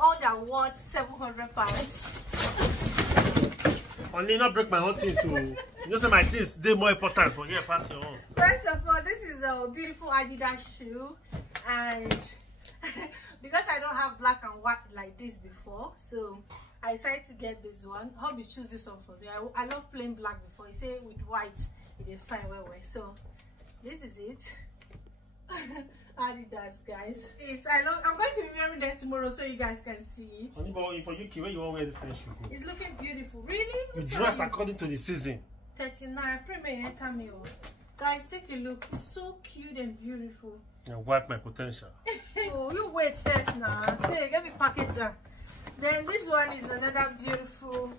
all that worth 700 pounds. Only not break my own things, so you know, say my things they more important for you. Pass your own. First of all, this is a beautiful Adidas shoe, and because I don't have black and white like this before, so I decided to get this one. Hope you choose this one for me. I love plain black before. You say with white, it is fine well. So this is it. Adidas, guys. I'm going to be wearing them tomorrow so you guys can see it. Only for UK, where you want to wear this kind of shoe? It's looking beautiful. Really? You dress according to the season. 39. Premier enter me. Guys, take a look. It's so cute and beautiful. And wipe my potential. Oh, you wait first now. Take, let me package that. Then this one is another beautiful.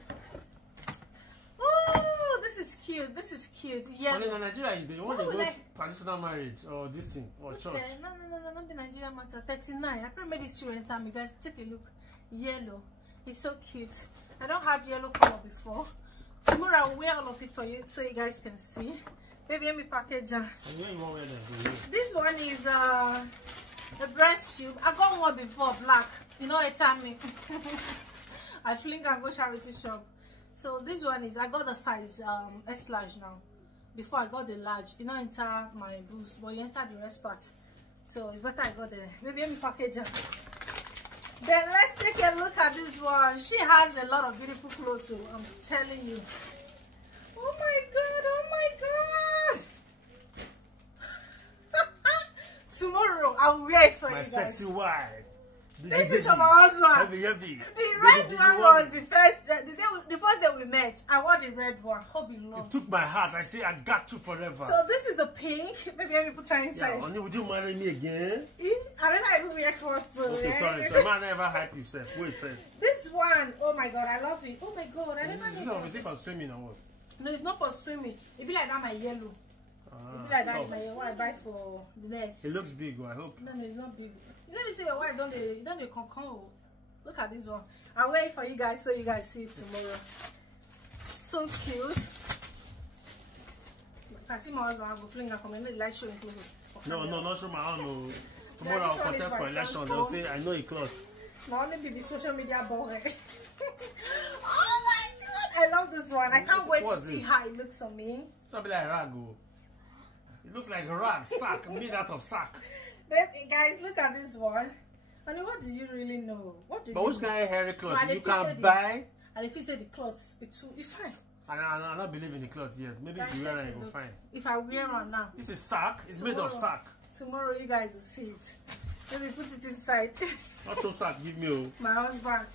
Oh, this is cute. This is cute. Yeah. Only in Nigeria, you want to go traditional marriage or this thing or church? No, not be Nigeria matter. 39. I probably made this to enter me. Guys, take a look. Yellow. It's so cute. I don't have yellow color before. Tomorrow I'll wear all of it for you so you guys can see. Maybe let me package that. This one is a breast tube. I got one before, black. You know, it's me. I think I go charity shop. So this one is, I got the size S large now. Before I got the large, you know, enter my boost, but you enter the rest part. So it's better I got the, maybe let me package it. Then let's take a look at this one. She has a lot of beautiful clothes too, I'm telling you. Oh my god, oh my god. Tomorrow I'll wear it for my you guys. My sexy wife. This is for my husband. Heavy. The red one was the first day we met. I wore the red one. Hope you love. You took my heart. I say I got you forever. So this is the pink. Maybe let me put her inside. Yeah, only would you marry me again? I never even wear clothes. Okay, sorry. So man, never hype yourself. Wait first. This one, oh my god, I love it. Oh my god, I never know. Is it for swimming or what? No, it's not for swimming. It be like that my yellow. It be like that my yellow. I buy for the nest. It looks big, I hope. No, it's not big. You know, they say your wife don't they concon. Look at this one. I'll wait for you guys so you guys see it tomorrow. So cute. I see my husband have a fling and comment. Like showing clothes. No, not show my own. No. Tomorrow I'll contest for election. They'll say I know a cloth. My only be social media boy. Oh my god! I love this one. I can't wait to see how it looks on me. Something like rago. It looks like a rag, sack, made out of sack. Guys, look at this one. And what do you really know? What do but you which kind of hairy cloth you can buy? And if you say the clothes, it's fine. I don't believe in the cloth yet. Maybe if you wear it, you'll find. If I wear one now. This is sack. It's made of sack. Tomorrow you guys will see it. Let me put it inside. Not so sack, give me my husband.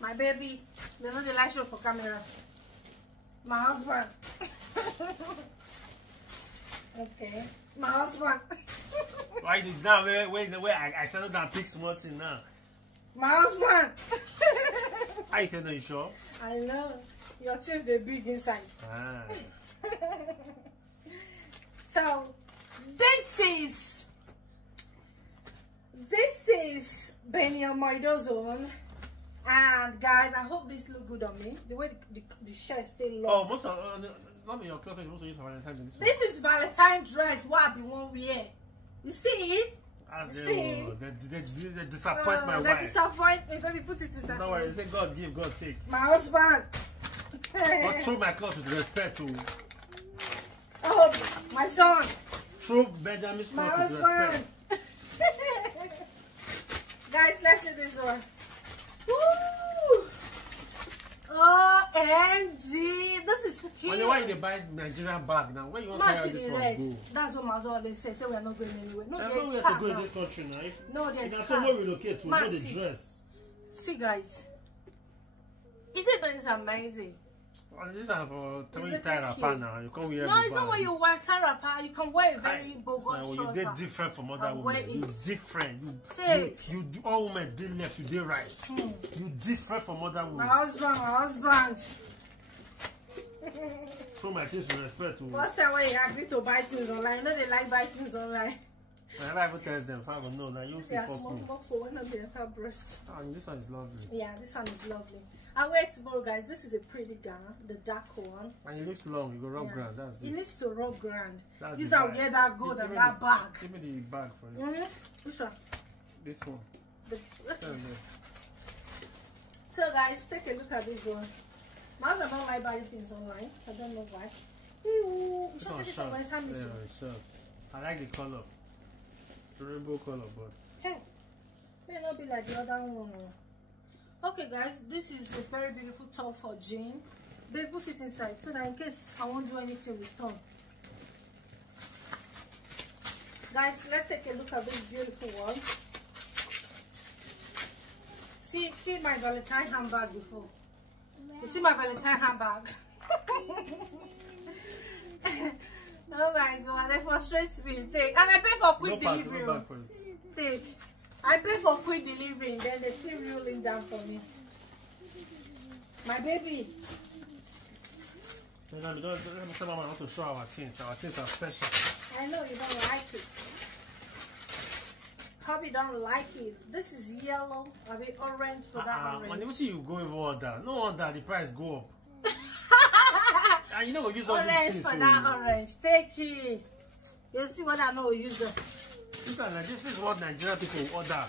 My baby. They know the light show for camera. My husband. Okay. My husband. Why did now wait I settled down pick small thing now. My husband. I can know you sure? I know. Your teeth they big inside. Ah. So this is Benio Moidozone. And guys, I hope this look good on me. The way the shirt stay long. Oh, most of not in your clothes, you also use Valentine's. This is Valentine dress. What I won't wear. You see it? They disappoint my wife. They disappoint me. Baby, put it inside. No worries. Say God give, God take. My husband. But throw my clothes with respect to. Oh, my son. Throw Benjamin's clothes with respect. Guys, let's see this one. Woo! OMG, this is cute. Why you buy Nigerian bag now? Where you want to carry this one go? That's what my husband always say. Say we are not going anywhere. No, there's there's nowhere to go in this country now. No, there's if somewhere relocate to know the dress. See, guys, isn't this amazing? Well, this is for throwing tie wrapper now. You can't wear. No, it's not what you wear tie wrapper. You can wear a very bogus trouser. You're different from other women. You're different. You do all women did left, you did right. You different from other women. My husband. Show my things with respect. First time when you agree to buy things online, you know they like buy things online. I never even tell them. I don't know. Now you see first one. For one of them have breasts. Oh, this one is lovely. Yeah, this one is lovely. I wear it tomorrow, guys. This is a pretty gown, the dark one. And it looks long. You go rub grand. That's it. It needs to rub grand. That's these are where that gold and that bag. Give me the bag for you. Which one? This one. So guys, take a look at this one. My husband don't like buying things online. I don't know why. It's on short. I like the color. The rainbow color, but hey, may not be like the other one. Okay guys, this is a very beautiful top for Jean. They put it inside so that in case I won't do anything with Tom. Guys, let's take a look at this beautiful one. See my Valentine handbag before. You see my Valentine handbag. Oh my god, that frustrates me. Take, and I pay for quick delivery. Take, I pay for quick delivery, and then they still rolling down for me. My baby. I want to show our things. Our things are special. I know you don't like it. Hubby don't like it. This is yellow. I mean orange for that orange. Man, see you go over order. No wonder the price go up. And you know we use all orange these things. For that orange. Take it. You see what I know we use. This is what Nigerian people order.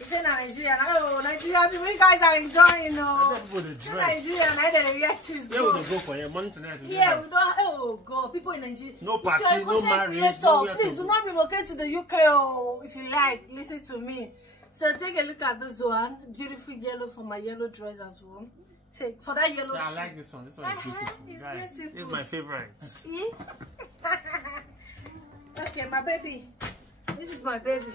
You say Nigeria. Oh, Nigeria people, you guys are enjoying, you know. Nigeria, I don't react to. Where would they go for your money tonight? Yeah, we don't. Oh God, people in Nigeria. No party, no marriage. Please do not relocate to the UK. Oh, if you like, listen to me. So take a look at this one. Beautiful yellow for my yellow dress as well. Take for that yellow. Yeah, I like this one. This one is beautiful. Guys, this is my favorite. Okay, my baby. This is my baby.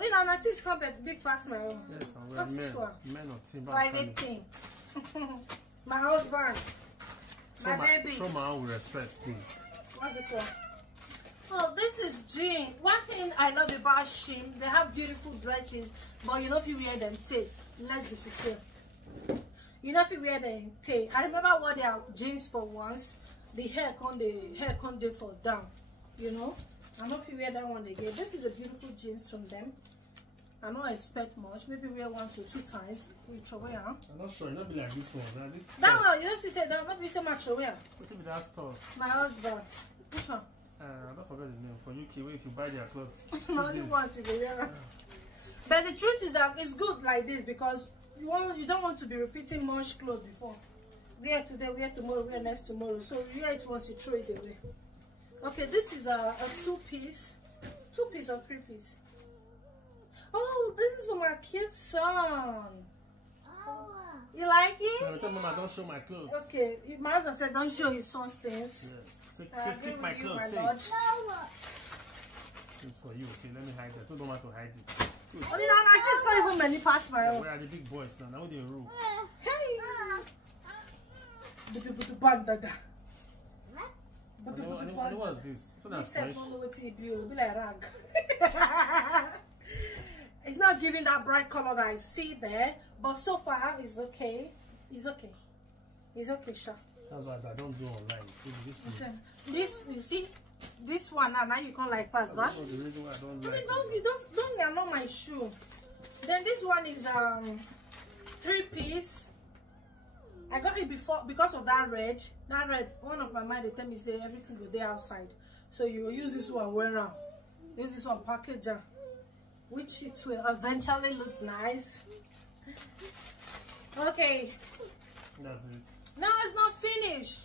You know, Natis come big past my own. Yes, what's this one? Men of team. Private thing. My husband. My baby. Show my own with respect, please. What's this one? Oh, this is Jean. One thing I love about Shein, they have beautiful dresses, but you know if you wear them, take. Let's be sincere. You know if you wear them, take. I remember what their jeans for once. The hair can't do for down. You know. I know if you wear that one again. This is a beautiful jeans from them. I don't expect much. Maybe wear 1 to 2 times. We throw away, huh? I'm not sure. It not be like this one. That one, you know, she said that not be so much away. What be that store? My husband. Which one? Don't forget the name. For UK, where if you buy their clothes. Only once you wear. But the truth is that it's good like this because you don't want to be repeating much clothes before. Wear today, wear tomorrow, wear next tomorrow. So you wear it once, you throw it away. Okay, this is a 2-piece. 2-piece or 3-piece. Oh, this is for my cute son. Oh. You like it? No, tell Mama, don't show my clothes. Okay, my husband said don't show his son's things. Yes. Take my clothes. It's for you, okay? Let me hide that. Don't want to hide it. Good. Oh, no, I just can't even many past my own. Where are the big boys now? Now they rule. Hey! I know what's this. So that's French. Be like rag. It's not giving that bright color that I see there, but so far it's okay. It's okay. It's okay, sure. That's what I don't do online. This you see, this one now you can't like pass that. That's the reason why I don't like don't allow my shoe. Then this one is 3-piece. I got it before because of that red. That red, one of my mind they tell me say everything go there outside. So you will use this one wear around. Use this one package, which it will eventually look nice. Okay. That's it. No, it's not finished.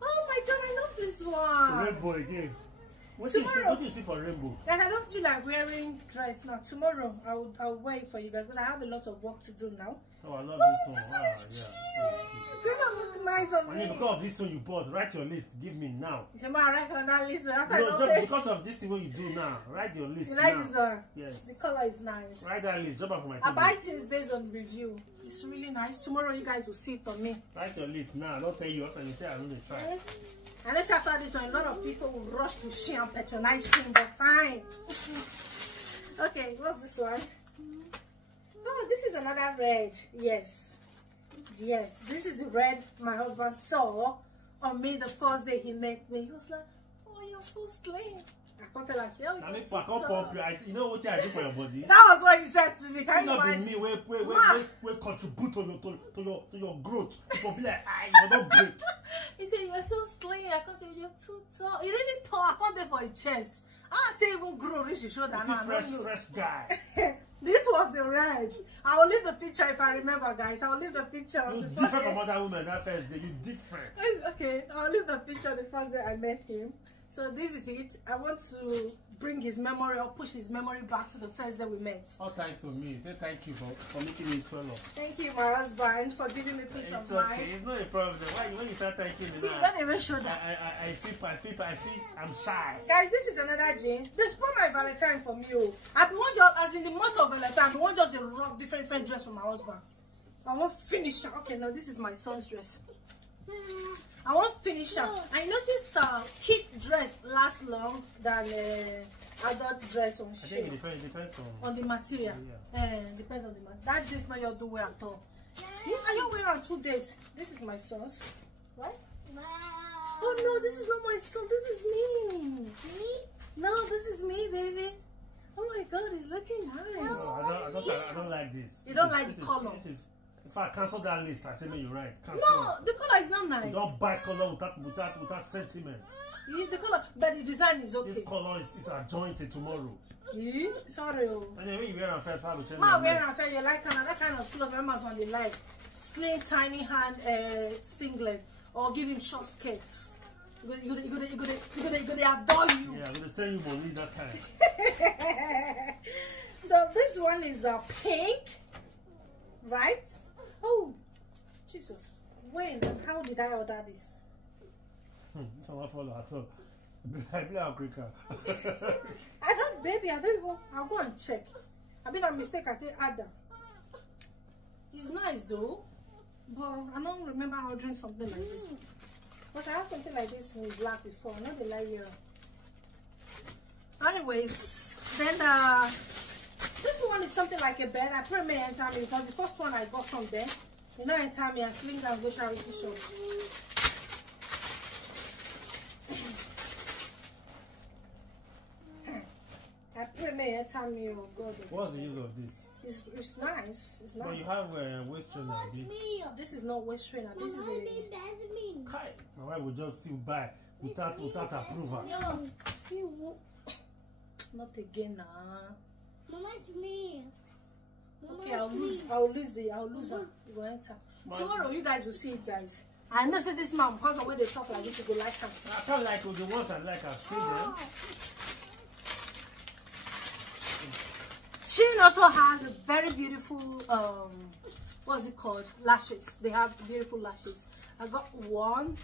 Oh my god, I love this one. Rainbow again. What do you see for rainbow? And I don't feel like wearing dress now. Tomorrow I'll wear it for you guys because I have a lot of work to do now. Oh, I love this one. Wow, yeah. It's gonna look nice on me. Because of this one you bought, write your list. Give me now. You might write on that list. No, because of this thing what you do now. Write your list. You like this one? Yes. The color is nice. Write that list. Drop it for my I table. buy things based on review. It's really nice. Tomorrow you guys will see it on me. Write your list now. I don't tell you after you say I'm going to try. And let's after this one, a lot of people will rush to share and patronize things, but fine. Okay, what's this one? Oh, this is another red. Yes. Yes, this is the red my husband saw on me the first day he met me. He was like, oh, you're so slim. I can't tell her, oh, you know what I do for your body? That was what he said to me. Can you imagine? Me, we contribute to your growth. People be like, you don't break. He said, you're so slim. I can't say you're too tall. You're really tall. I can't there for a chest. I can't even grow rich to show that. Fresh guy. This was the red. I will leave the picture if I remember, guys. I will leave the picture. You're different from other women that first day. You're different. Okay, I'll leave the picture the first day I met him. So this is it. I want to bring his memory or push his memory back to the first day we met. All thanks to me. Say thank you for making me swell up. Thank you, my husband, for giving me peace of mind. It's okay. It's not a problem. When you start thanking me, see, don't even show that. I feel I'm shy. Guys, this is another jeans. They spoil my Valentine for me. Oh. I want just, as in the month of Valentine, I want just a rock different dress for my husband. I want finish. Okay, now this is my son's dress. I want finisher. I noticed kid dress lasts long than adult dress on shape. I think it depends on the material. Yeah. Depends on the material. That dress might not do well at all. Are you wearing on 2 days? This is my son's. Right? Wow. Oh no, this is not my son. This is me. Me? No, this is me, baby. Oh my God, it's looking nice. No, I don't like this. You don't like the color? If I cancel that list, I say, no, you're right. Cancel. No, the color is not nice. You don't buy color without sentiment. The color, but the design is okay. This color is adjointed tomorrow. Yeah? Sorry. And then when you wear on first, how to change my wear on first, you like that kind of clothes members when they like slim, tiny hand singlet or give him short skirts. You gonna adore you. Yeah, I'm gonna send you money that time. So this one is pink, right? Oh, Jesus. When and how did I order this? Someone follow at all. I be a quicker. I don't, baby, I don't even, I'll go and check. I made a mistake, I did add them. It's nice though, but I don't remember ordering something like this. Because I had something like this in black before, not the light yellow. Anyways, then this one is something like a bed. I pray may enter me because the first one I got from there, you know, enter me and clean down the charity shop. I pray may enter me, oh God. What's the use of this? It's nice. It's nice. But you have a waist trainer. This is not waist trainer. This is a. My wife will just sit by without approval. Not again, nah. Mama, it's me. Okay, I'll lose her. You will enter. Tomorrow, you guys will see it, guys. I know say this man, because of the way they talk like this, you go like her. I can't like the ones I like. I've seen them. Shein also has a very beautiful, what's it called? Lashes. They have beautiful lashes. I got one.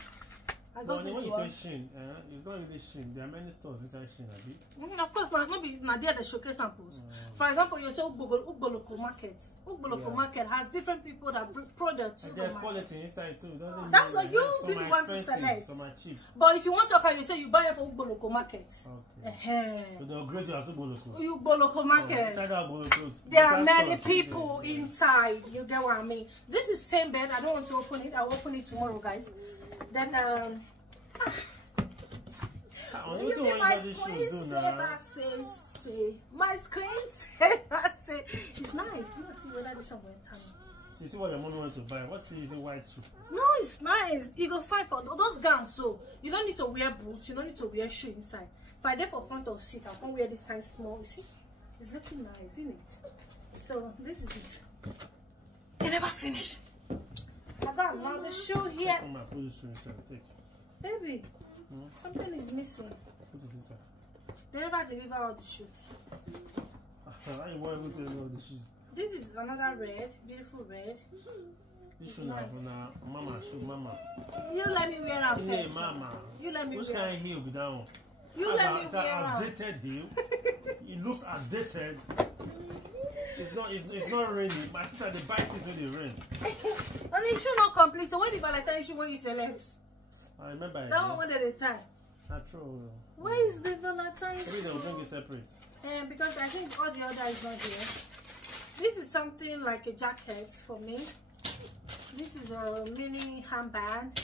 I got this when one. you say Shein, it's not really Shein. There are many stores inside Shein, Abi. Of course, maybe they are the showcase samples. For example, you say Ugboloko Market. Ugboloko Market has different people that bring products. And there's quality inside too. That's what you really want to select. Some are cheap. But if you want to you say you buy it for Ugboloko Market. Okay. So they'll upgrade you as Ugboloko. Ugboloko Market. Inside Ugboloko. There are many people inside. You get what I mean? This is same bed. I don't want to open it. I'll open it tomorrow, guys. Then my screensaver say my screensaver say it's nice. Let's see whether this one will enter me. See what your mom wants to buy. What's the white shoe? No, it's nice. You go find for those gowns, so you don't need to wear boots, you don't need to wear shoe inside. If I did for front or seat, I can't wear this kind of small. You see? It's looking nice, isn't it? So this is it. They never finish. I got another shoe here. I'm gonna put this shoe inside. Take. Baby, something is missing. Put it inside. They never deliver all the shoes. I want to deliver all the shoes. This is another red, beautiful red. This shoe now, mama shoe, mama. You let me wear them Yeah, first. mama. You let me Which wear. kind of heel be that one? You let me it's wear. It's an outdated heel. It looks outdated. It's not raining. My sister, they buy this when they rain. And the shoe not complete. So when the Valentine shoe when you select? I remember that one when they tie. Not true. Where is the Valentine shoe? Maybe they'll bring it separate. Because I think all the other is not here. This is something like a jacket for me. This is a mini handbag.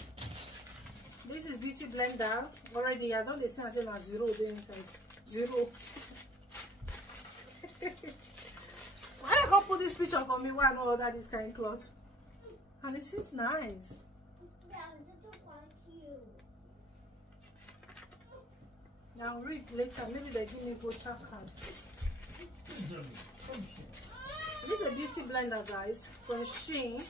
This is Beauty Blender. Already, I don't listen. I say my zero inside. Zero. Why I can't put this picture for me? Why I not order this kind of cloth? And it seems nice. I'll read later. Maybe they give me voucher card. beauty blender, guys, from Shein.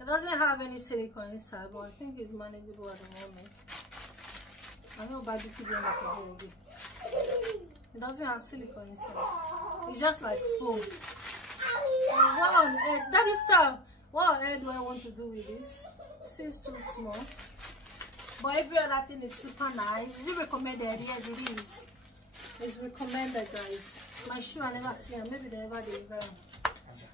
It doesn't have any silicone inside, but I think it's manageable at the moment. I know by beauty blender for baby. It doesn't have silicone inside. It's just like foam. What on earth? Daddy, stop! What on earth do I want to do with this? It seems too small. But every other thing is super nice. Is it recommended? Yes, it is. It's recommended, guys. My shoe I never see them. Maybe they never deliver.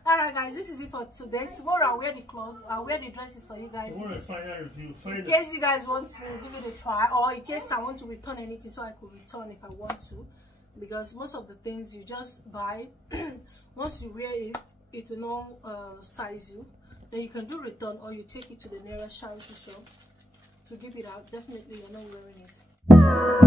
Alright, guys, this is it for today. Tomorrow I'll wear the clothes. I'll wear the dresses for you guys. In case you guys want to give it a try, or in case I want to return anything, so I could return if I want to. Because most of the things you just buy, once you wear it, it will not size you. Then you can do return, or you take it to the nearest charity shop to give it out. Definitely you're not wearing it.